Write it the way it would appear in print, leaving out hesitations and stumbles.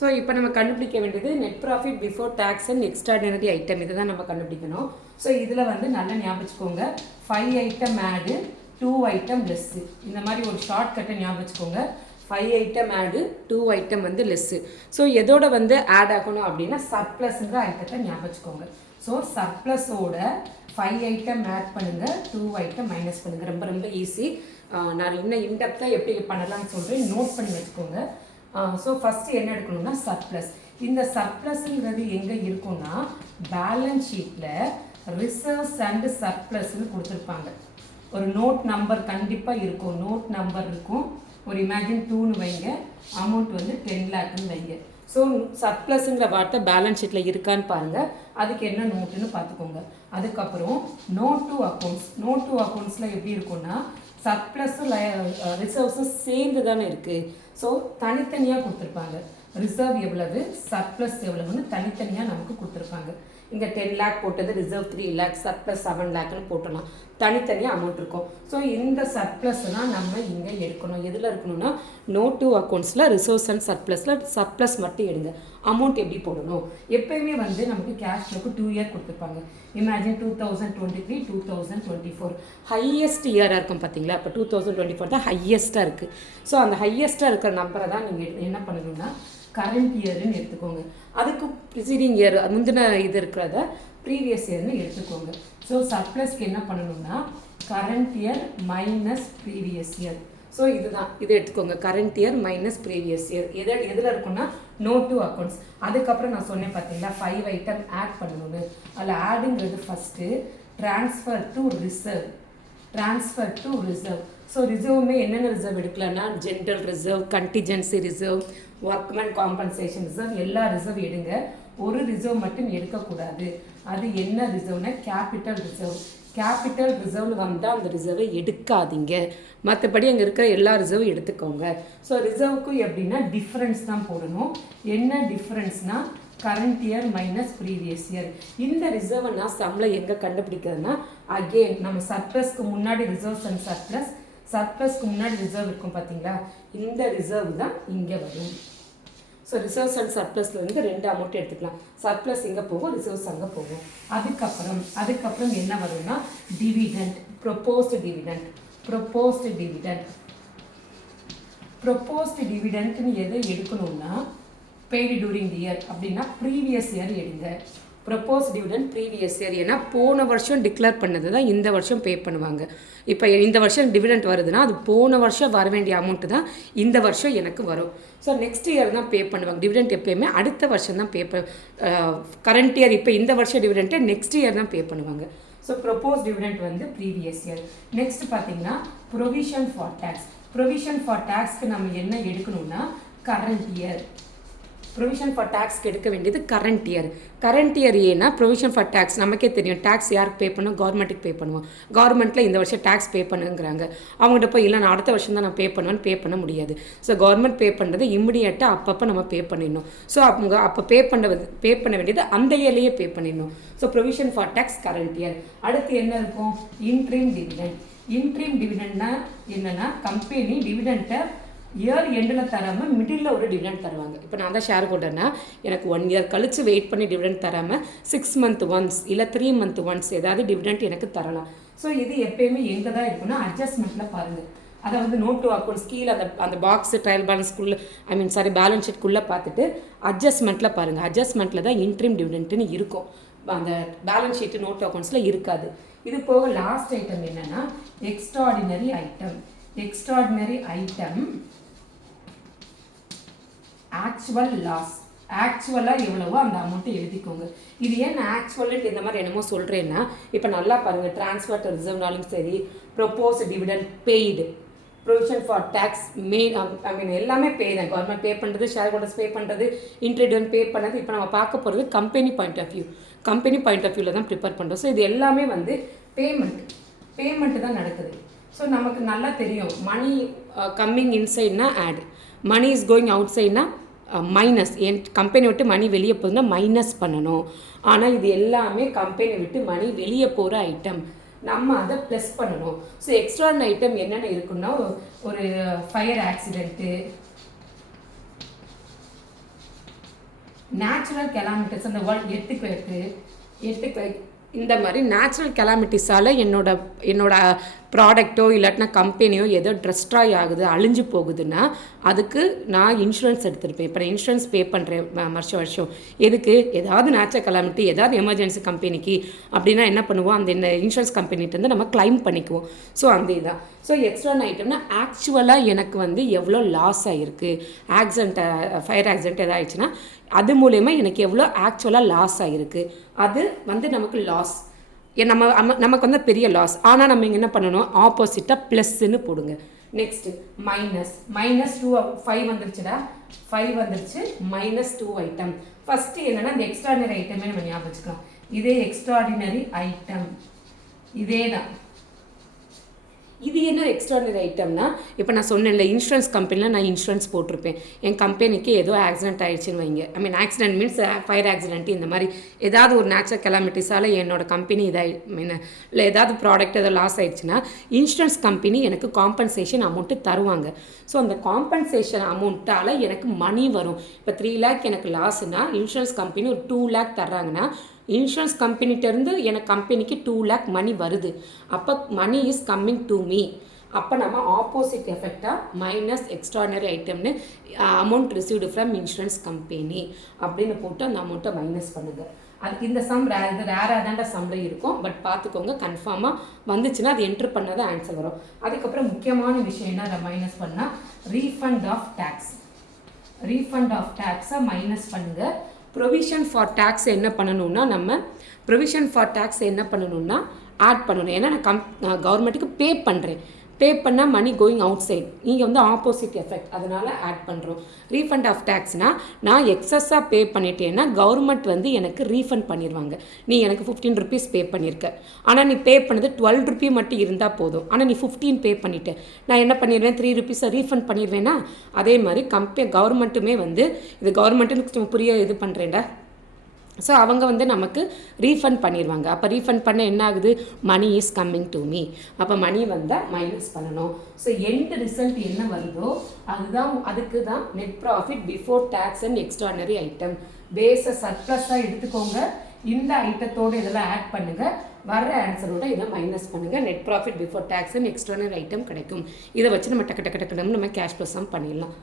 So இப்போ நம்ம கண்டுபிடிக்க வேண்டியது net profit before tax and extraordinary item இதை தான் நம்ம கண்டுபிடிக்கணும். ஸோ இதில் வந்து நல்லா ஞாபகிச்சுக்கோங்க, 5 ஐட்டம் ஆடு 2 ஐட்டம் லெஸ்ஸு, இந்த மாதிரி ஒரு ஷார்ட் கட்டை ஞாபகிச்சுக்கோங்க. 5 ஐட்டம் ஆடு 2 ஐட்டம் வந்து லெஸ்ஸு. ஸோ எதோட வந்து ஆட் ஆகணும் அப்படின்னா சர்ப்ளஸ்ங்கிற ஐட்டத்தை ஞாபகிச்சுக்கோங்க. ஸோ சர்ப்ளஸோட 5 ஐட்டம் ஆட் பண்ணுங்கள், 2 ஐட்டம் மைனஸ் பண்ணுங்கள். ரொம்ப ரொம்ப ஈஸி. நான் இன்னும் இன்டெப்த்தாக எப்படி பண்ணலாம்னு சொல்கிறேன், நோட் பண்ணி வச்சுக்கோங்க. ஸோ ஃபஸ்ட்டு என்ன எடுக்கணும்னா சர்ப்ளஸ். இந்த சர்ப்ளஸ்ங்கிறது எங்கே இருக்கும்னா பேலன்ஸ் ஷீட்டில் ரிசர்வ்ஸ் அண்ட் சர்ப்ளஸ்ன்னு கொடுத்துருப்பாங்க. ஒரு நோட் நம்பர் கண்டிப்பாக இருக்கும், நோட் நம்பர் இருக்கும். ஒரு இமேஜின் 2ன்னு வைங்க, அமௌண்ட் வந்து 10 lakhன்னு வைங்க. ஸோ சர்ப்ளஸுங்கிற வார்த்தை பேலன்ஸ் ஷீட்டில் இருக்கான்னு பாருங்கள், அதுக்கு என்ன நோட்டுன்னு பார்த்துக்கோங்க. அதுக்கப்புறம் note to accounts. Note to அக்கௌண்ட்ஸில் எப்படி இருக்குன்னா சர்ப்ளஸும் ரிசர்வ்ஸும் சேர்ந்து தானே இருக்குது. ஸோ தனித்தனியாக கொடுத்துருப்பாங்க. ரிசர்வ் எவ்வளவு, சர்ப்ளஸ் எவ்வளவுன்னு தனித்தனியாக நமக்கு கொடுத்துருப்பாங்க. இங்கே 10 lakh போட்டது, ரிசர்வ் 3 lakh, சர்ப்ளஸ் 7 lakhன்னு போட்டலாம். தனித்தனியாக அமௌண்ட் இருக்கும். ஸோ இந்த சர்ப்ளஸ் தான் நம்ம இங்கே எடுக்கணும். எதில் இருக்கணும்னா நோட் டு அக்கௌண்ட்ஸில் ரிசர்வ்ஸ் அண்ட் சர்ப்ளஸில் சர்ப்ளஸ் மட்டும் எடுங்க. அமௌண்ட் எப்படி போடணும், எப்போயுமே வந்து நமக்கு கேஷ் ஃப்ளோக்கு 2 year கொடுத்துருப்பாங்க. இமேஜின் 2023 2024 ஹையஸ்ட் இயராக இருக்கும் பார்த்தீங்களா. இப்போ 2024 தான் ஹையஸ்ட்டாக இருக்குது. ஸோ அந்த ஹையஸ்ட்டாக இருக்கிற நம்பரை தான் நீங்கள் என்ன பண்ணணும்னா கரண்ட் இயர்னு எடுத்துக்கோங்க. அதுக்கு ப்ரிசீடிங் இயர் முந்தின இது இருக்கிறத ப்ரீவியஸ் இயர்னு எடுத்துக்கோங்க. ஸோ சர்ப்ளஸ்க்கு என்ன பண்ணணும்னா current year minus previous year. So இதுதான், இது எடுத்துக்கோங்க, current year minus previous year. எதில் இருக்குன்னா நோட் டு அக்கௌண்ட்ஸ். அதுக்கப்புறம் நான் சொன்னேன் பார்த்தீங்களா 5 ஐட்டம் ஆட் பண்ணணும்னு. அதில் ஆடுங்கிறது first transfer to reserve. Transfer to reserve. So ரிசர்வுமே என்னென்ன ரிசர்வ் எடுக்கலாம்னா general reserve, contingency reserve, workman compensation reserve, எல்லா ரிசர்வ் எடுங்க. ஒரு ரிசர்வ் மட்டும் எடுக்கக்கூடாது. அது என்ன ரிசர்வ்னா கேபிட்டல் ரிசர்வ். கேபிட்டல் ரிசர்வ்னு வந்தால் அந்த ரிசர்வை எடுக்காதீங்க. மற்றபடி அங்கே இருக்கிற எல்லா ரிசர்வும் எடுத்துக்கோங்க. ஸோ ரிசர்வுக்கும் எப்படின்னா டிஃப்ரென்ஸ் தான் போடணும். என்ன டிஃப்ரென்ஸ்னால் current year minus previous year. இந்த ரிசர்வை நான் சம்மில் எங்கே கண்டுபிடிக்கிறதுனா அகெயின் நம்ம சர்ப்ளஸ்க்கு முன்னாடி ரிசர்வ்ஸ் அண்ட் சர்ப்ளஸ், சர்ப்ளஸ்க்கு முன்னாடி ரிசர்வ் இருக்கும் பார்த்தீங்களா, இந்த ரிசர்வ் தான் இங்கே வரும். ஸோ ரிசர்வ்ஸ் அண்ட் சர்ப்ளஸ்லேருந்து 2 அமௌண்ட் எடுத்துக்கலாம். சர்ப்ளஸ் இங்கே போகும், ரிசர்வ்ஸ் அங்கே போகும். அதுக்கப்புறம் என்ன வரும்னா dividend, proposed dividend. Proposed dividend proposed டிவிடெண்ட்னு எதை எடுக்கணும்னா பெய்டு டூரிங் தி இயர் அப்படின்னா ப்ரீவியஸ் இயர் எடுங்க. Propose dividend previous year. ஏன்னா போன வருஷம் டிக்ளேர் பண்ணது தான் இந்த வருஷம் பே பண்ணுவாங்க. இப்போ இந்த வருஷம் டிவிடெண்ட் வருதுன்னா அது போன வருஷம் வர வேண்டிய அமௌண்ட்டு தான் இந்த வருஷம் எனக்கு வரும். ஸோ நெக்ஸ்ட் இயர் தான் பே பண்ணுவாங்க. டிவிடெண்ட் எப்போயுமே அடுத்த வருஷம் தான் கரண்ட் இயர் இப்போ இந்த வருஷம் டிவிடெண்ட்டை நெக்ஸ்ட் இயர் தான் பே பண்ணுவாங்க. ஸோ ப்ரொப்போஸ் டிவிடெண்ட் வந்து ப்ரீவியஸ் இயர். நெக்ஸ்ட் பார்த்தீங்கன்னா provision for tax. Provision for டேக்ஸ்க்கு நம்ம என்ன எடுக்கணும்னா கரண்ட் இயர். ப்ரொவிஷன் ஃபார் டேக்ஸ்க்கு எடுக்க வேண்டியது கரண்ட் இயர். கரண்ட் இயர் ஏன்னா ப்ரொவிஷன் ஃபார் டேக்ஸ் நமக்கே தெரியும், டேக்ஸ் யாருக்கு பே பண்ணுவோம், கவர்மெண்ட்டுக்கு பே பண்ணுவோம். கவர்மெண்ட்டில் இந்த வருஷம் டேக்ஸ் பே பண்ணுங்கிறாங்க. அவங்ககிட்ட போய் இல்லை நான் அடுத்த வருஷம் தான் நான் பே பண்ணுவேன்னு பே பண்ண முடியாது. ஸோ கவர்மெண்ட் பே பண்ணுறது இம்மிடியேட்டாக அப்பப்போ நம்ம பே பண்ணிடணும். ஸோ அவங்க அப்போ பே பண்ண வேண்டியது அந்த இயர்லேயே பே பண்ணிடணும். So provision for tax current year. அடுத்து என்ன இருக்கும், இன்ட்ரீம் டிவிடெண்ட். இன்ட்ரீம் டிவிடெண்ட்னா என்னென்னா கம்பெனி டிவிடெண்ட்டை இயர் எண்டில் தராமல் மிடில் ஒரு டிவிடெண்ட் தருவாங்க. இப்போ நான் தான் ஷேர் ஹோல்டர்னா எனக்கு 1 year கழித்து வெயிட் பண்ணி டிவிடெண்ட் தராமல் 6 month ஒன்ஸ் இல்லை 3 month ஒன்ஸ் ஏதாவது டிவிடெண்ட் எனக்கு தரலாம். ஸோ இது எப்போயுமே எங்கே தான் இருக்குன்னா அட்ஜஸ்ட்மெண்ட்டில் பாருங்கள். அதாவது நோட் டு அக்கௌண்ட்ஸ் கீழே அந்த பாக்ஸு ட்ரையல் பேலன்ஸ்குள்ளே பேலன்ஸ் ஷீட்குள்ளே பார்த்துட்டு அட்ஜஸ்ட்மெண்ட்டில் பாருங்கள். அட்ஜஸ்ட்மெண்ட்டில் தான் இன்ட்ரீம் டிவிடெண்ட்டுன்னு இருக்கும். அந்த பேலன்ஸ் ஷீட்டு நோட் டு அக்கௌண்ட்ஸில் இருக்காது. இது போக லாஸ்ட் ஐட்டம் என்னென்னா extraordinary item. Extraordinary item actual loss. ஆக்சுவலாக எவ்வளவோ அந்த அமௌண்ட்டை எழுதிக்கோங்க. இது ஏன் ஆக்சுவல்ட்டு இந்த மாதிரி என்னமோ சொல்கிறேன்னா இப்போ நல்லா பாருங்கள், ட்ரான்ஸ்ஃபர் டு ரிசர்வ்னாலும் சரி, propose dividend paid, provision for tax எல்லாமே பே தான். கவர்மெண்ட் பே பண்ணுறது, ஷேர் ஹோல்டர்ஸ் பே பண்ணுறது, இன்ட்ரடிவெண்ட் பே பண்ணது. இப்போ நம்ம பார்க்க போகிறது company point of view. Company point of வியூவில் தான் ப்ரிப்பேர் பண்ணுறோம். ஸோ இது எல்லாமே வந்து பேமெண்ட்டு தான் நடக்குது. ஸோ நமக்கு நல்லா தெரியும் மணி கம்மிங் இன்சைட்னா add, money is going out சைட்னா மைனஸ். என் கம்பெனி விட்டு மணி வெளியே போகுதுன்னா மைனஸ் பண்ணணும். ஆனால் இது எல்லாமே கம்பெனி விட்டு மணி வெளியே போகிற ஐட்டம், நம்ம அதை ப்ளஸ் பண்ணணும். ஸோ எக்ஸ்ட்ரான ஐட்டம் என்னென்ன இருக்குன்னா ஒரு ஃபயர் ஆக்சிடெண்ட்டு, நேச்சுரல் கெலாமிட்டிஸ் அந்த வேர்ல்ட் எட்டுக்கு இந்த மாதிரி நேச்சுரல் கெலாமிட்டிஸால் என்னோட ப்ராடக்ட்டோ இல்லாட்டினா கம்பெனியோ ஏதோ டெஸ்ட்ராய் ஆகுது, அழிஞ்சு போகுதுன்னா அதுக்கு நான் இன்சூரன்ஸ் எடுத்துருப்பேன். இப்போ நான் இன்சூரன்ஸ் பே பண்ணுறேன் வருஷம் எதுக்கு, ஏதாவது நேச்சுரல் கெலாமிட்டி, ஏதாவது எமர்ஜென்சி கம்பெனிக்கு அப்படின்னா என்ன பண்ணுவோம், அந்த இன்சூரன்ஸ் கம்பெனிகிட்டேருந்து நம்ம கிளைம் பண்ணிக்குவோம். ஸோ அந்த இதுதான். ஸோ எக்ஸ்ட்ரான ஐட்டம்னா ஆக்சுவலாக எனக்கு வந்து எவ்வளோ லாஸ் ஆகிருக்கு, ஃபயர் ஆக்சிடென்ட் எதாகிடுச்சுன்னா அது மூலயமா எனக்கு எவ்வளோ ஆக்சுவலாக லாஸ் ஆகிருக்கு, அது வந்து நமக்கு லாஸ், நமக்கு வந்து பெரிய லாஸ். ஆனால் நம்ம இங்கே என்ன பண்ணணும், ஆப்போசிட்டாக ப்ளஸ்ன்னு போடுங்க. நெக்ஸ்ட்டு -2 5 வந்துருச்சுடா, 5 வந்துருச்சு, -2 ஐட்டம். ஃபஸ்ட்டு என்னென்னா இந்த எக்ஸ்ட்ராடினரி ஐட்டமே நம்ம ஞாபகம் வச்சுக்கலாம். இதே எக்ஸ்ட்ராடினரி ஐட்டம், இதே தான். இது என்ன எக்ஸ்ட்ராடினரி ஐட்டம்னா, இப்போ நான் சொன்னேன்ல இன்சூரன்ஸ் கம்பெனியில் நான் இன்சூரன்ஸ் போட்டிருப்பேன். என் கம்பெனிக்கு ஏதோ ஆக்சிடென்ட் ஆகிடுச்சின்னு வைங்க, ஆக்சிடென்ட் மீன்ஸ் ஃபயர் ஆக்சிடென்ட், இந்த மாதிரி ஏதாவது ஒரு நேச்சுரல் கெலாமிட்டிஸால் என்னோட கம்பெனி இல்லை ஏதாவது ப்ராடக்ட் ஏதோ லாஸ் ஆகிடுச்சுன்னா இன்சூரன்ஸ் கம்பெனி எனக்கு காம்பன்சேஷன் அமௌண்ட்டு தருவாங்க. ஸோ அந்த காம்பன்சேஷன் அமௌண்ட்டால் எனக்கு மணி வரும். இப்போ 3 lakh எனக்கு லாஸ்னா இன்சூரன்ஸ் கம்பெனி ஒரு 2 lakh தர்றாங்கன்னா இன்சூரன்ஸ் கம்பெனிகிட்டேருந்து எனக்கு கம்பெனிக்கு 2 lakh மணி வருது. அப்போ money is coming to me. அப்போ நம்ம ஆப்போசிட் எஃபெக்டாக மைனஸ் எக்ஸ்ட்ராடினரி ஐட்டம்னு amount received from insurance company அப்படின்னு போட்டு அந்த அமௌண்ட்டை மைனஸ் பண்ணுங்கள். அதுக்கு இந்த சம் ரேராக தான்டா சம்மில் இருக்கும், பட் பார்த்துக்கோங்க, கன்ஃபார்மாக வந்துச்சுன்னா அது என்ட்ரு பண்ணால் தான் ஆன்சர் வரும். அதுக்கப்புறம் முக்கியமான விஷயம் என்ன, அதை மைனஸ் பண்ணால் ரீஃபண்ட் ஆஃப் டேக்ஸை மைனஸ் பண்ணுங்கள். ப்ரொவிஷன் ஃபார் டேக்ஸ் என்ன பண்ணணும்னா ஆட் பண்ணணும். ஏன்னா நான் கவர்மெண்ட்டுக்கு பே பண்ணால் மணி கோயிங் அவுட் சைட், நீங்கள் வந்து ஆப்போசிட் எஃபெக்ட், அதனால் ஆட் பண்ணுறோம். ரீஃபண்ட் ஆஃப் டேக்ஸ்னால் நான் எக்ஸஸாக பே பண்ணிட்டேன்னா கவர்மெண்ட் வந்து எனக்கு ரீஃபண்ட் பண்ணிடுவாங்க. நீ எனக்கு 15 rupees பே பண்ணியிருக்க, ஆனால் நீ பே பண்ணது 12 rupees மட்டும் இருந்தால் போதும், ஆனால் நீ 15 பே பண்ணிட்டேன், நான் என்ன பண்ணிடுவேன், 3 rupees ரீஃபண்ட் பண்ணிடுவேன்னா. அதே மாதிரி கவர்மெண்ட்டுமே வந்து இது கவர்மெண்ட்டுன்னு புரிய இது பண்ணுறேன்டா. ஸோ அவங்க வந்து நமக்கு ரீஃபண்ட் பண்ணிடுவாங்க. அப்போ ரீஃபண்ட் பண்ண என்ன ஆகுது, money is coming to me. அப்போ மணி வந்தால் மைனஸ் பண்ணணும். ஸோ எண்ட் ரிசல்ட் என்ன வருதோ அதுக்கு தான் net profit before tax and extraordinary item. பேஸை சர்ப்ளஸாக எடுத்துக்கோங்க, இந்த ஐட்டத்தோடு இதெல்லாம் ஆட் பண்ணுங்கள், வர்ற ஆன்சரோட இதை மைனஸ் பண்ணுங்கள். Net profit before tax and extraordinary item கிடைக்கும். இதை வச்சு நம்ம டக்கு நம்ம கேஷ் ப்ளஸ் பண்ணிடலாம்.